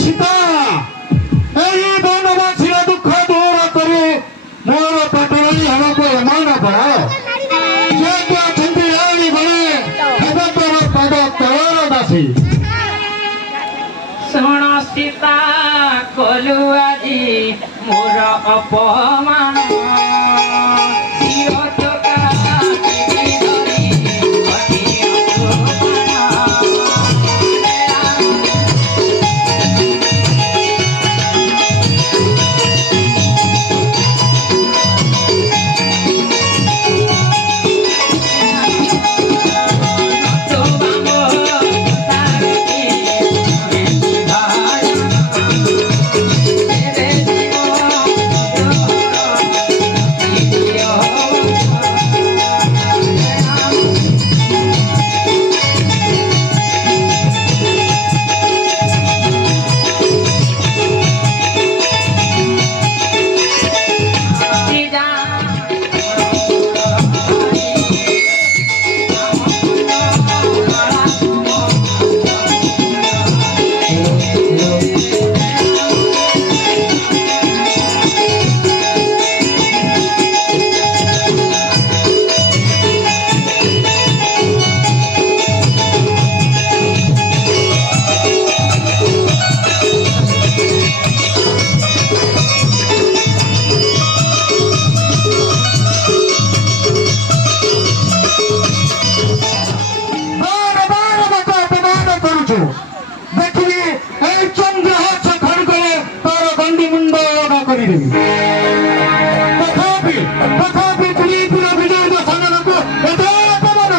ସୀତା ଏହି ବନବାସୀର ଦୁଃଖ ଦୂର କରି ମୋର ପେଟରେ ଆମକୁ ଏମାନ ବଳ ଯେ ଅଛନ୍ତି ରାଣୀ ବଳେ ହେବେ ତୋର ପଦ ତଳର ଦାସୀ। ଶୁଣ ସୀତା କଲୁ ଆଜି ମୋର ଅପମାନ ଦେଖିବି এই ଚନ୍ଦ୍ରହାସ ଖଡଗରେ ତୋର ଗଣ୍ଡି ମୁଣ୍ଡ ଅଲଗା କରିଦେବି। ତଥାପି ଦିଲ୍ଲୀପୁର ବିଜୟ ସାଙ୍ଗକୁ ଏତେ ଅପମାନ